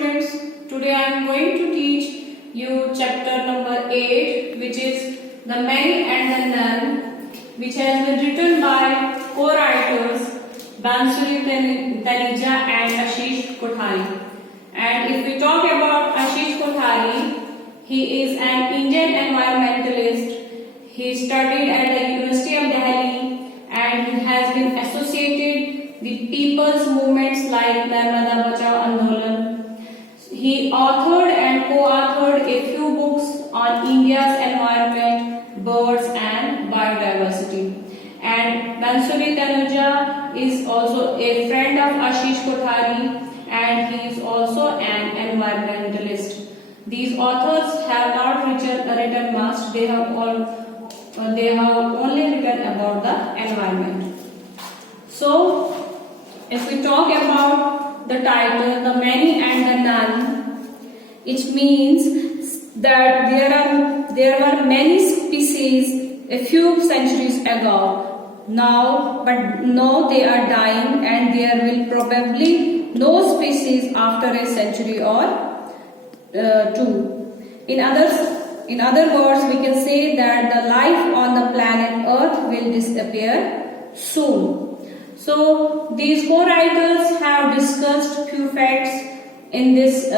students, today I am going to teach you chapter number 8, which is The Many and the None, which has been written by co-writers Bansuri Taneja and Ashish Kothari. And if we talk about Ashish Kothari, he is an Indian environmentalist. He studied at the University of Delhi and he has been associated with people's movements like Narmada Bachao Andolan. He authored and co-authored a few books on India's environment, birds and biodiversity. And Bansuri Tanuja is also a friend of Ashish Kothari and he is also an environmentalist. These authors have not written much, they have only written about the environment. So, if we talk about the title, The Many and the None, it means that there were many species a few centuries ago. Now they are dying and there will probably no species after a century or two. In other words, we can say that the life on the planet Earth will disappear soon. So, these co-writers have discussed few facts in this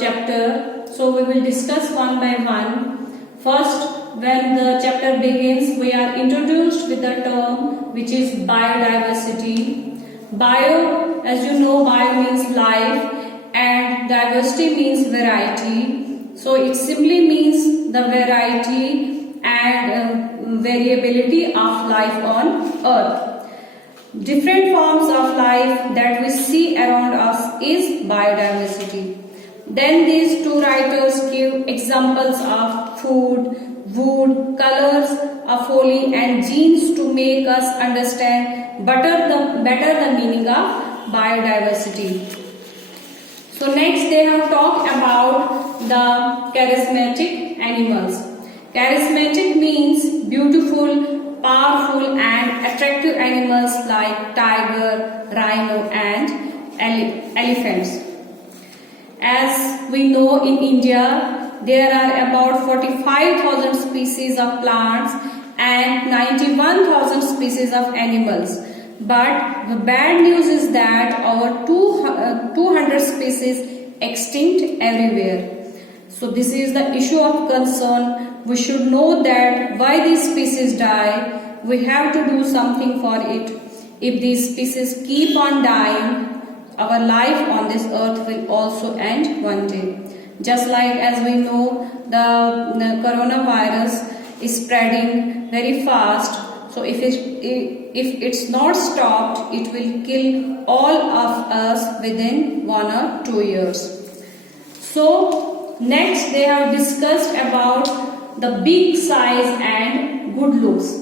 chapter. So, we will discuss one by one. First, when the chapter begins, we are introduced with the term which is biodiversity. Bio, as you know, bio means life and diversity means variety. So, it simply means the variety and variability of life on Earth. Different forms of life that we see around us is biodiversity. Then these two writers give examples of food, wood, colors, folly and genes to make us understand better the meaning of biodiversity. So next they have talked about the charismatic animals. Charismatic means beautiful, powerful and attractive animals like tiger, rhino and elephants. As we know, in India there are about 45,000 species of plants and 91,000 species of animals. But the bad news is that our 200 species extinct everywhere. So this is the issue of concern. We should know that why these species die. We have to do something for it. If these species keep on dying, our life on this earth will also end one day. Just like as we know, the coronavirus is spreading very fast. So if it's not stopped, it will kill all of us within 1 or 2 years. So next they have discussed about the big size and good looks.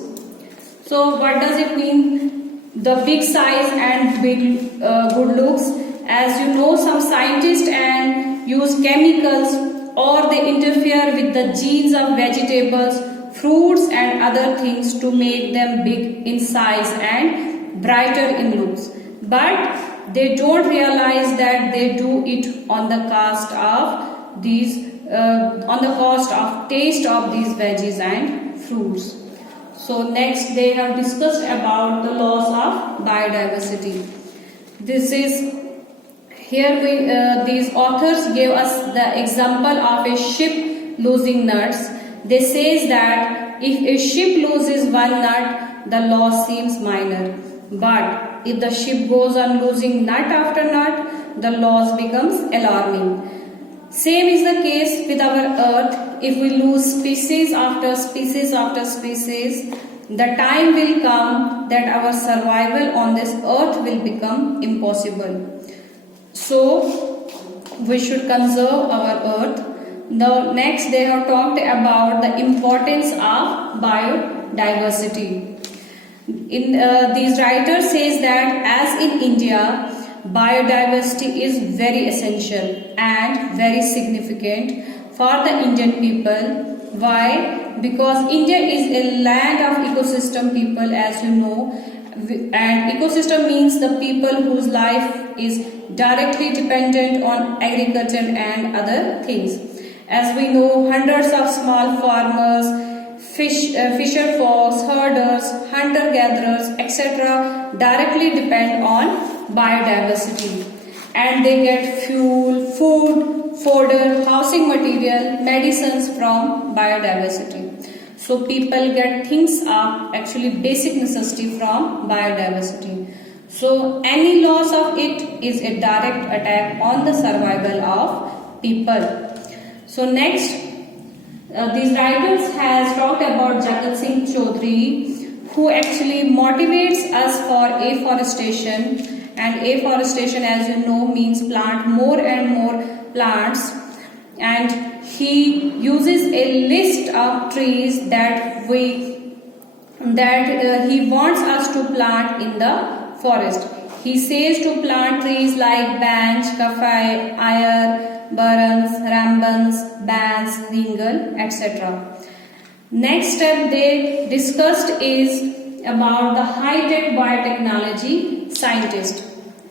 So what does it mean, the big size and big good looks? As you know, some scientists and use chemicals or they interfere with the genes of vegetables, fruits and other things to make them big in size and brighter in looks. But they don't realize that they do it on the cost of taste of these veggies and fruits. So next they have discussed about the loss of biodiversity. These authors gave us the example of a ship losing nuts. They says that if a ship loses one nut, the loss seems minor. But if the ship goes on losing nut after nut, the loss becomes alarming. Same is the case with our earth. If we lose species after species after species, the time will come that our survival on this earth will become impossible. So, we should conserve our earth. Now, next they have talked about the importance of biodiversity. These writers says that as in India, biodiversity is very essential and very significant for the Indian people. Why? Because India is a land of ecosystem people, as you know. And ecosystem means the people whose life is directly dependent on agriculture and other things. As we know, hundreds of small farmers, fisher folks, herders, hunter-gatherers, etc. directly depend on biodiversity, and they get fuel, food, fodder, housing material, medicines from biodiversity. So people get things are actually basic necessity from biodiversity. So any loss of it is a direct attack on the survival of people. So next, these writers has talked about Jagat Singh Chaudhary, who actually motivates us for afforestation. And afforestation, as you know, means plant more and more plants. And he uses a list of trees that he wants us to plant in the forest. He says to plant trees like banch, kafai, ayar, burns, rambans, bans, ringal, etc. Next step they discussed is about the high-tech biotechnology scientist.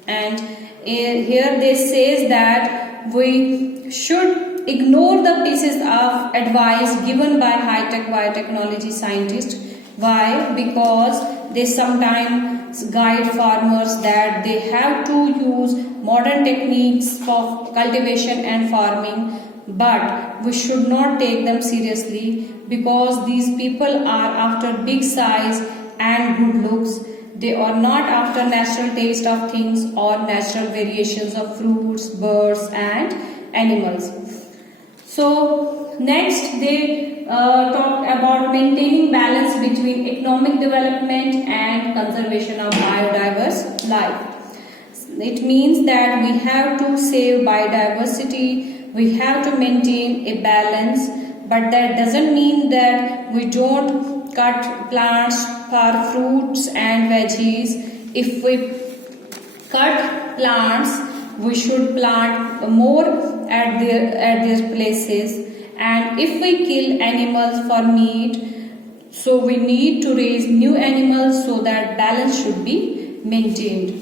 And here they says that we should ignore the pieces of advice given by high-tech biotechnology scientists. Why? Because they sometimes guide farmers that they have to use modern techniques for cultivation and farming, but we should not take them seriously because these people are after big size and good looks. They are not after natural taste of things or natural variations of fruits, birds and animals. So next they talked about maintaining balance between economic development and conservation of biodiverse life. It means that we have to save biodiversity, we have to maintain a balance, but that doesn't mean that we don't cut plants for fruits and veggies. If we cut plants, we should plant more at their places. And if we kill animals for meat, so we need to raise new animals so that balance should be maintained.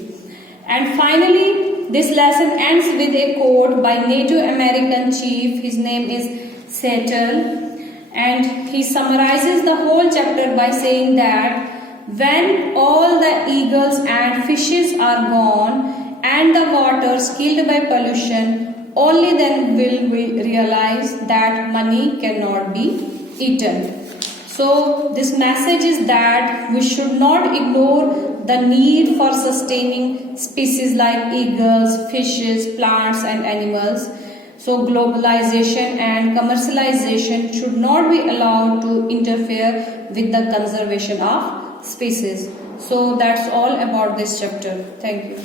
And finally, this lesson ends with a quote by Native American chief. His name is Settle. And he summarizes the whole chapter by saying that when all the eagles and fishes are gone and the waters killed by pollution, only then will we realize that money cannot be eaten. So this message is that we should not ignore the need for sustaining species like eagles, fishes, plants and animals. So globalization and commercialization should not be allowed to interfere with the conservation of species. So that's all about this chapter. Thank you.